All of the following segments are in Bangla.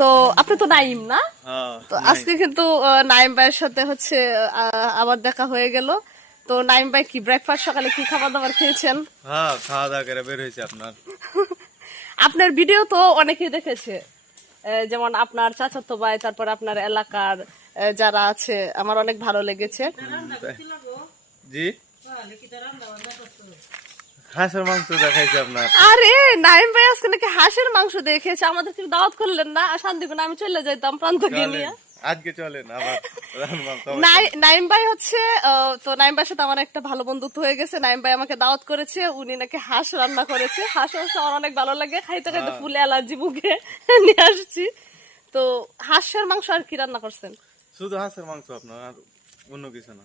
তো আপনি তো নাইম না? হ্যাঁ তো আজকে কিন্তু নাইম ভাইয়ের সাথে হচ্ছে আবার দেখা হয়ে গেল। তো নাইম ভাই কি ব্রেকফাস্ট সকালে কি খাবার দাবার খেয়েছেন? হ্যাঁ খাওয়া দাওয়া করে বের হয়েছে আপনার। আপনার ভিডিও তো অনেকেই দেখেছে। যেমন আপনার চাচাতো ভাই তারপর আপনার এলাকার যারা আছে আমার অনেক ভালো লেগেছে। জি? হাঁসের মাংস দেখাইছে আপনার। আরে নাইম ভাই আজকে নাকি হাঁসের মাংস দেখেছে আমাদের দাওয়াত করলেন না। শান্তিগুণ আমি চলে যাইতাম নিয়ে। আজকে চলেন আবার নাইম ভাই হচ্ছে তো নাইম ভাইয়ের সাথে আমার একটা ভালো বন্ধুত্ব হয়ে গেছে। নাইম ভাই আমাকে দাওয়াত করেছে উনি নাকি হাঁস রান্না করেছে। হাঁস হচ্ছে আমার অনেক ভালো লাগে খাইতে খাইতে ফুলে অ্যালার্জি মুখে নিয়ে আসছি। তো হাঁসের মাংস আর কি রান্না করছেন? শুধু হাঁসের মাংস আপনার অন্য কিছু না।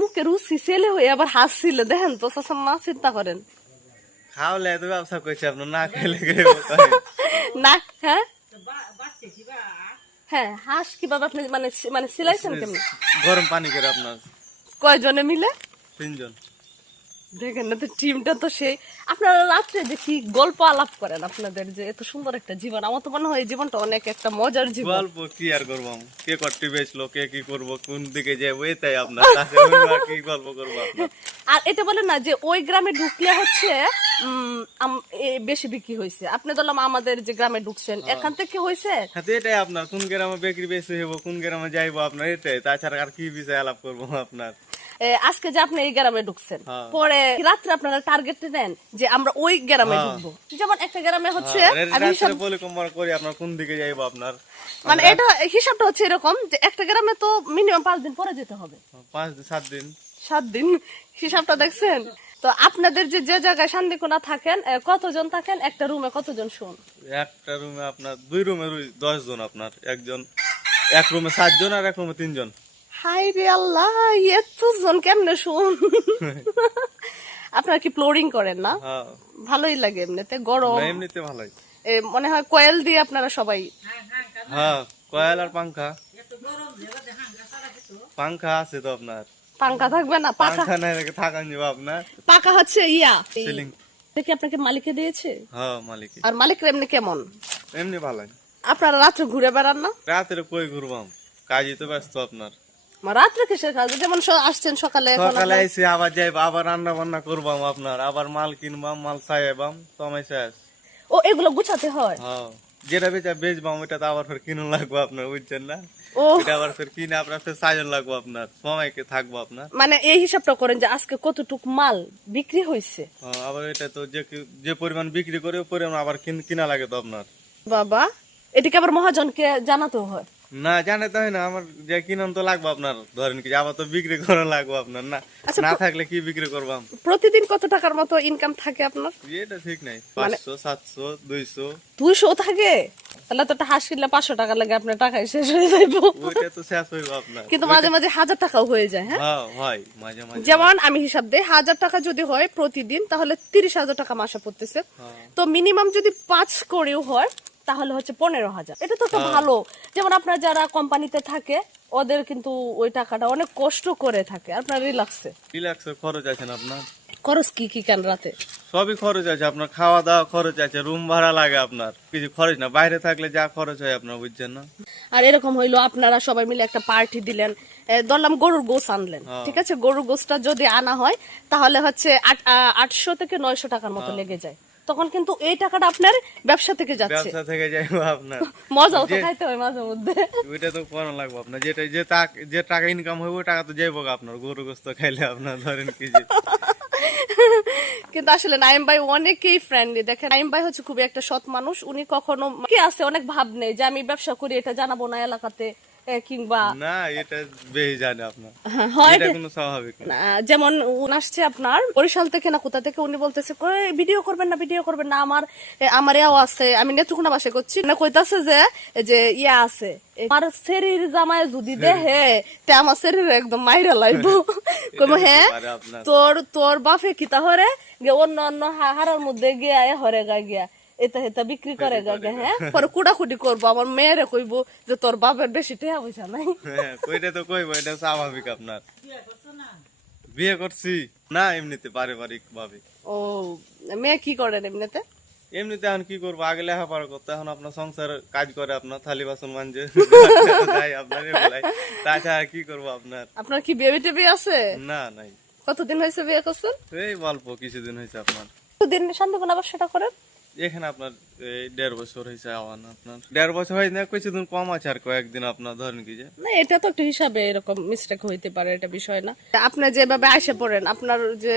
মুখে রুচি ছেলে হয়ে আবার হাসছিল দেখেন তো মা চিন্তা করেন। খাওয়ালে এত ব্যবসা করছে আপনার না খেলে না হ্যাঁ? হ্যাঁ হাঁস কীভাবে আপনি মানে মানে সিলাইছেন কেমন? গরম পানি করে আপনার। কয়জনে মিলে? তিনজন। দেখেন না তো, টিমটা তো সেই আপনারা রাত্রে কি গল্প আলাপ করেন আপনাদের যে এত সুন্দর একটা জীবন। আমার তো মনে হয় জীবনটা অনেক একটা মজার জীবন। গল্প কি আর করব? কে কট্টি বেচলো, কে কি করব, কোন দিকে যাব, এটাই আপনার কি গল্প করব আর এটা বলেন না যে ওই গ্রামে ঢুকলে হচ্ছে বেশি বিক্রি হয়েছে আপনি ধরলাম আমাদের যে গ্রামে ঢুকছেন এখান থেকে হয়েছে হ্যাঁ এটাই আপনার কোন গ্রামে বিক্রি বেশি হব কোন গ্রামে যাইবো আপনার এটাই। তাছাড়া আর কি বিষয় আলাপ করব আপনার? আজকে যে আপনি এই গ্রামে ঢুকছেন হ্যাঁ। পরে রাত্রে আপনারা টার্গেট নেন যে আমরা ওই গ্রামে হ্যাঁ। ঢুকবো? যেমন একটা গ্রামে হচ্ছে হ্যাঁ, বলে করি আপনার কোন দিকে যাইবো আপনার? মানে এটা হিসাবটা হচ্ছে এরকম যে একটা গ্রামে তো মিনিমাম পাঁচ দিন পরে যেতে হবে। পাঁচ দিন সাত দিন। সাত দিন হিসাবটা দেখছেন? তো আপনাদের যে যে জায়গায় শান্তিকোনা থাকেন কতজন থাকেন? একটা রুমে কতজন শুন? একটা রুমে আপনার দুই রুমে দশ জন আপনার একজন এক রুমে সাতজন আর এক রুমে তিনজন। হাই রে আল্লাহ এতজন কেমনে শুন? আপনারা কি ফ্লোরিং করেন না? হ্যাঁ। ভালোই লাগে এমনিতে গরম। এমনিতে ভালোই। এ, মনে হয় কয়েল দিয়ে আপনারা সবাই হ্যাঁ কয়েল আর পাঙ্খা পাঙ্খা আছে তো আপনার। পাঙ্খা থাকবে না পাঙ্খা নাই রেখে থাকান যাব আপনার পাকা হচ্ছে ইয়া। সিলিং দেখি আপনাকে মালিকে দিয়েছে? হ্যাঁ মালিক। আর মালিকের এমনি কেমন? এমনি আপনারা রাত্রে ঘুরে বেড়ান না? রাত্রে কই ঘুরবাম কাজই তো ব্যস্ত আপনার। রাত্রে কিসের কাজ? যেমন আসছেন সকালে সকালে এসে আবার যাইব আবার রান্না বান্না করবাম আপনার। আবার মাল কিনবাম মাল সময় শেষ। ও এগুলো গুছাতে হয়? হ্যাঁ। যেটা বেচা বেচবাম ওইটা তো আবার ফের কিনুন লাগবো আপনার বুঝছেন না? আবার ফের কিনে আপনার ফের সাজন লাগবো আপনার সময়কে থাকব আপনার। মানে এই হিসাবটা করেন যে আজকে কতটুক মাল বিক্রি হয়েছে হ্যাঁ, আবার এটা তো যে যে পরিমাণ বিক্রি করে ওই পরিমাণ আবার কিন- কিনা লাগে তো আপনার। বাবা এটাকে আবার মহাজনকে জানাতেও হয়। না জানে তো হয় না আমার যে কিনন তো লাগবো আপনার। ধরেন কি আবার তো বিক্রি করা লাগবো আপনার না। আচ্ছা, না থাকলে কি বিক্রি প্রতিদিন কত টাকার মতো ইনকাম থাকে আপনার? এটা ঠিক নাই মানে থাকে? তাহলে তো হাঁস কিনলে পাঁচশো টাকা লাগে আপনার টাকায় শেষ হয়ে যাইব। ওইটা তো শেষ হইব আপনার। কিন্তু মাঝে মাঝে হাজার টাকাও হয়ে যায় হ্যাঁ? হ্যাঁ হয় মাঝে মাঝে। যেমন আমি হিসাব দেই হাজার টাকা যদি হয় প্রতিদিন তাহলে তিরিশ হাজার টাকা মাসে পড়তেছে। তো মিনিমাম যদি পাঁচ করেও হয় তাহলে হচ্ছে পনেরো হাজার। এটা তো তো ভালো। যেমন আপনার যারা কোম্পানিতে থাকে ওদের কিন্তু ওই টাকাটা অনেক কষ্ট করে থাকে। আপনার রিল্যাক্সে রিল্যাক্সের খরচ আছে না আপনার? খরচ কি কি কেন রাতে? সবই খরচ আছে আপনার। খাওয়া দাওয়া খরচ আছে রুম ভাড়া লাগে আপনার। কিছু খরচ না। বাইরে থাকলে যা খরচ হয় আপনার বুঝছেন না? আর এরকম হইল আপনারা সবাই মিলে একটা পার্টি দিলেন। ধরলাম গরুর গোস আনলেন। ঠিক আছে? গরুর গোসটা যদি আনা হয় তাহলে হচ্ছে আটশো থেকে নয়শো টাকার মতো লেগে যায়। তখন কিন্তু এই টাকাটা আপনার ব্যবসা থেকে যাচ্ছে। ব্যবসা থেকে যাইবো আপনার। মজাও তো খাইতে হয় মাঝে মধ্যে। ওইটা তো লাগবে আপনার। যেটা যে টাক- যে টাকা ইনকাম হইব টাকা তো যাইবো আপনার। গরু গোস্ত খাইলে আপনার ধরেন কি যে কিন্তু আসলে নাইম ভাই অনেকেই ফ্রেন্ডলি দেখেন নাইম ভাই হচ্ছে খুবই একটা সৎ মানুষ। উনি কখনো কি আছে? অনেক ভাব নেই যে আমি ব্যবসা করি এটা জানাব না এলাকাতে। কিংবা না এটা বেশি জানে আপনার। হয় এটা কোনো স্বাভাবিক না। না, যেমন উনি আসছে আপনার বরিশাল থেকে না কোথা থেকে উনি বলতেছে ভিডিও করবেন না ভিডিও করবেন না আমার আমার ইয়াও আছে। আমি নেত্রকোনা বাসে করছি। না কইতাছে যে যে ইয়া আছে। আমার শরীর জামায় যদি দেহে তে আমার শরীর একদম মাইরা লাইব। হ্যাঁ তোর তোর বাপে কি তাহরে গে অন্য অন্য হারার মধ্যে গিয়া হরে গা গিয়া। এটা হেতা বিক্রি করে হ্যাঁ? পরে কুটাকুটি করব আমার মেয়েরে কইবো যে তোর বাপের বেশি পয়সা নাই। হ্যাঁ ওইটা তো কইবো এটা স্বাভাবিক আপনার। বিয়ে করছি। না এমনিতে পারিবারিক ভাবে। ও মেয়ে কি করেন এমনিতে? এমনিতে এখন কি করব আগে লেখাপড়া করতে এখন আপনার সংসার কাজ করে আপনার থালি বাসন মানজে যাই আপনার তাছাড়া কি করব আপনার? আপনার কি বিয়ে টিবি আছে? না নাই। কতদিন হয়েছে বিয়ে করছেন? এই অল্প কিছুদিন হয়েছে আপনার। কতদিন শান্তিপূর্ণ ব্যবসাটা করেন? এখানে আপনার দেড় বছর হয়েছে আওয়ান আপনার। দেড় বছর হয় না কিছুদিন কম আছে আর কয়েকদিন আপনার ধরেন কি যে। না এটা তো একটা হিসাবে এরকম মিস্টেক হইতে পারে এটা বিষয় না। আপনি যেভাবে আসে পড়েন আপনার যে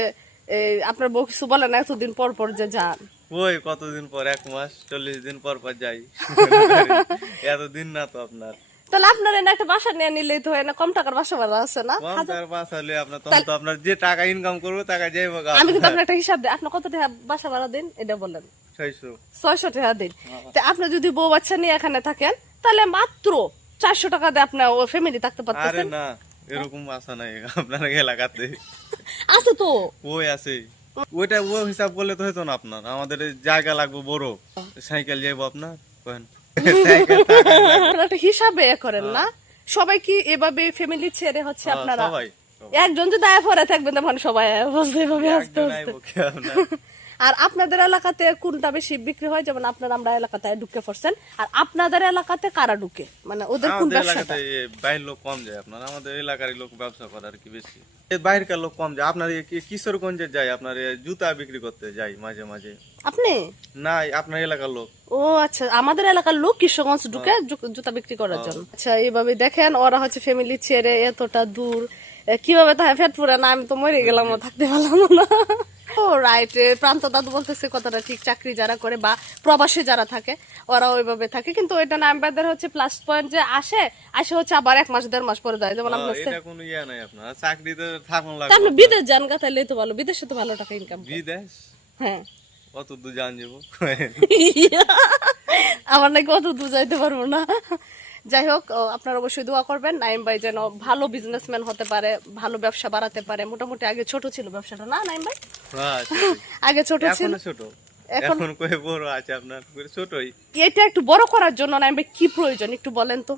আপনার বউ কিছু বলে না এতদিন পর পর যে যান। ওই কতদিন পর এক মাস চল্লিশ দিন পর পর যাই। এতদিন না তো আপনার। তাহলে আপনার এনে একটা বাসা নিয়ে নিলেই তো হয় না কম টাকার বাসা ভাড়া আছে না? কম তার পাঁচ হলে আপনার তখন তো আপনার যে টাকা ইনকাম করব টাকা যাইব আমি কিন্তু আপনার একটা হিসাব দিই। আপনি কত টাকা বাসা ভাড়া দিন এটা বলেন। ছয়শো টাকা দিন। তো আপনি যদি বউ বাচ্চা নিয়ে এখানে থাকেন তাহলে মাত্র চারশো টাকা দিয়ে আপনার ফ্যামিলি থাকতে আরে পারতেছেন না এরকম আশা নাই আপনার এলাকাতে। আছে তো। ওই আছে। ওইটা ও হিসাব করলে তো হতো না আপনার। আমাদের জায়গা লাগবে বড়। সাইকেল যাইবো আপনার? একটা হিসাবে করেন না। সবাই কি এভাবে ফ্যামিলি ছেড়ে হচ্ছে আপনারা? সবাই। একজন যদি আয় পরে থাকবেন তখন সবাই এভাবে আস্তে আস্তে। আর আপনাদের এলাকাতে কোনটা বেশি বিক্রি হয়? যেমন আপনার আমরা এলাকাতে ঢুকে পড়ছেন। আর আপনাদের এলাকাতে কারা ঢুকে? মানে ওদের কোন ব্যবসাটা? বাইরের লোক কম যায় আপনার আমাদের এলাকার লোক ব্যবসা করে আর কি বেশি। বাইরের লোক কম যায়। আপনার কিশোরগঞ্জে যায় আপনার জুতা বিক্রি করতে যাই মাঝে মাঝে। আপনি? না আপনার এলাকার লোক। ও আচ্ছা আমাদের এলাকার লোক কিশোরগঞ্জ ঢুকে জুতা বিক্রি করার জন্য। আচ্ছা এইভাবে দেখেন ওরা হচ্ছে ফ্যামিলি ছেড়ে এতটা দূর। কীভাবে তাহলে ফেট পুরে না আমি তো মরে গেলাম থাকতে পারলাম না। ও রাইট প্রান্ত দাদু বলতেছে কথাটা ঠিক চাকরি যারা করে বা প্রবাসী যারা থাকে ওরা ওইভাবে থাকে। কিন্তু ওইটা নাম্বারদের হচ্ছে প্লাস পয়েন্ট যে আসে আসে হচ্ছে আবার এক মাস দেড় মাস পরে যায়। যেমন আপনার এটা কোনো ইয়ে নাই আপনার চাকরিতে থাকুন তা আপনি বিদেশ যান তাহলে তো ভালো। বিদেশে তো ভালো টাকা ইনকাম বিদেশ? হ্যাঁ। কত দূর জান যাব? আমার নাকি অত দূর যাইতে পারব না। যাই হোক আপনারা অবশ্যই দোয়া করবেন। নাইম ভাই যেন ভালো বিজনেসম্যান হতে পারে ভালো ব্যবসা বাড়াতে পারে। মোটামুটি আগে ছোট ছিল ব্যবসাটা না নাইম ভাই? হ্যাঁ, আগে ছোট ছিল। ছোট। এখন কয়ে বড় আছে আপনার? ছোটই। এটা একটু বড় করার জন্য নাইম ভাই কি প্রয়োজন একটু বলেন তো?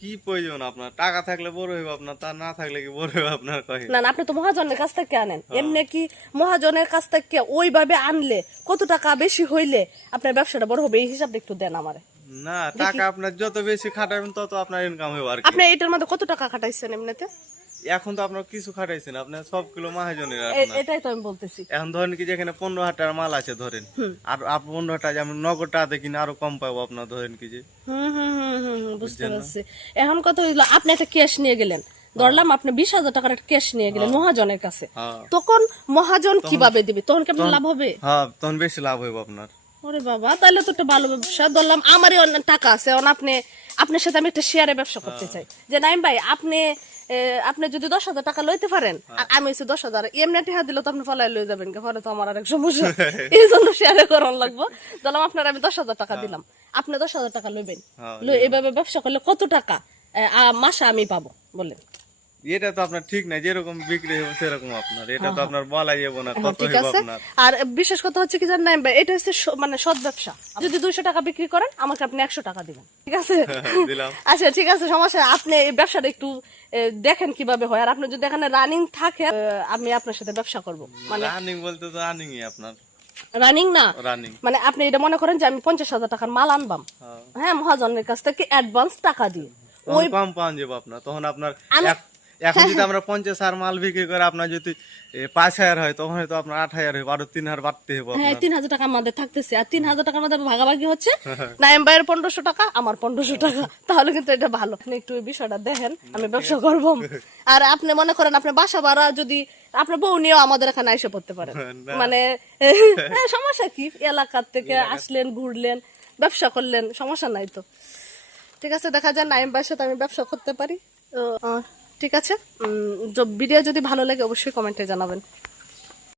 কি প্রয়োজন আপনার? টাকা থাকলে বড় হইব আপনার তা না থাকলে কি বড় হইব আপনার কয়ে না না আপনি তো মহাজনের কাছ থেকে আনেন। এমনি কি মহাজনের কাছ থেকে ওইভাবে আনলে কত টাকা বেশি হইলে আপনার ব্যবসাটা বড় হবে? এই হিসাবটা একটু দেন আমারে। না টাকা আপনার যত বেশি খাটাবেন তত আপনার ইনকাম হবে আর কি। আপনি এটার মধ্যে কত টাকা খাটাইছেন এমনিতে? এখন তো আপনার কিছু খাটাইছেন আপনার সব কিলো মাহাজনের এটাই তো আমি বলতেছি। এখন ধরেন কি যেখানে পনেরো হাজার মাল আছে ধরেন আর আপ পনেরো হাজার যেমন নগদ টাকাতে কিনে আরও কম পাবো আপনার ধরেন কি যে। বুঝতে পারছি। এখন কথা হইল আপনি একটা ক্যাশ নিয়ে গেলেন। ধরলাম আপনি বিশ হাজার টাকার একটা ক্যাশ নিয়ে গেলেন মহাজনের কাছে। হ্যাঁ। তখন মহাজন কীভাবে দিবে? তখন কেমন লাভ হবে? হ্যাঁ তখন বেশি লাভ হইব আপনার। ওরে বাবা তাহলে তো একটা ভালো ব্যবসা। ধরলাম আমারই অনেক টাকা আছে এখন আপনি আপনার সাথে আমি একটা শেয়ারে ব্যবসা করতে চাই। যে নাইম ভাই আপনি আপনি যদি দশ হাজার টাকা লইতে পারেন আর আমি হচ্ছে দশ হাজার এমনি টাকা দিলে তো আপনি ফলাই লয়ে যাবেন? পরে তো আমার আরেক সমস্যা। এই জন্য শেয়ারে করার লাগবো। ধরলাম আপনার আমি দশ হাজার টাকা দিলাম আপনি দশ হাজার টাকা লইবেন। হ্যাঁ, এভাবে ব্যবসা করলে কত টাকা মাসে আমি পাবো বলেন। এটা তো আপনার ঠিক নাই যেরকম বিক্রি হবে সেরকম আপনার। এটা তো আপনার যাব না কত ঠিক আছে। আপনার। আর বিশেষ কথা হচ্ছে কি জানেন ভাই এটা হচ্ছে মানে সৎ ব্যবসা। যদি দুইশো টাকা বিক্রি করেন আমাকে আপনি একশো টাকা দিবেন। ঠিক আছে? দিলাম। আচ্ছা ঠিক আছে সমস্যা আপনি এই ব্যবসাটা একটু দেখেন কীভাবে হয়। আর আপনি যদি এখানে রানিং থাকে আমি আপনার সাথে ব্যবসা করব। মানে রানিং বলতে তো রানিংই আপনার। রানিং না? রানিং মানে আপনি এটা মনে করেন যে আমি পঞ্চাশ হাজার টাকার মাল আনবাম। হ্যাঁ। হ্যাঁ মহাজনের কাছ থেকে অ্যাডভান্স টাকা দিয়ে। তখন কম পাওয়া যাব আপনার। তখন আপনার এখন যদি আমরা পঞ্চাশ হাজার মাল বিক্রি করে আপনার যদি পাঁচ হাজার হয় তখন হয়তো আপনার আট হাজার হবে আরও তিন হাজার বাড়তে হবে হ্যাঁ তিন হাজার টাকা আমাদের থাকতেছে। আর তিন হাজার টাকার মধ্যে ভাগাভাগি হচ্ছে। নাইম ভাইয়ের পনেরোশো টাকা আমার পনেরোশো টাকা। তাহলে কিন্তু এটা ভালো। আপনি একটু বিষয়টা দেখেন আমি ব্যবসা করব। আর আপনি মনে করেন আপনি বাসা ভাড়া যদি আপনার বউ নিয়েও আমাদের এখানে এসে পড়তে পারেন মানে হ্যাঁ, সমস্যা কি? এলাকার থেকে আসলেন ঘুরলেন ব্যবসা করলেন সমস্যা নাই তো। ঠিক আছে দেখা যায় নাইম ভাইয়ের সাথে আমি ব্যবসা করতে পারি। ঠিক আছে? ভিডিও যদি ভালো লাগে অবশ্যই কমেন্টে জানাবেন।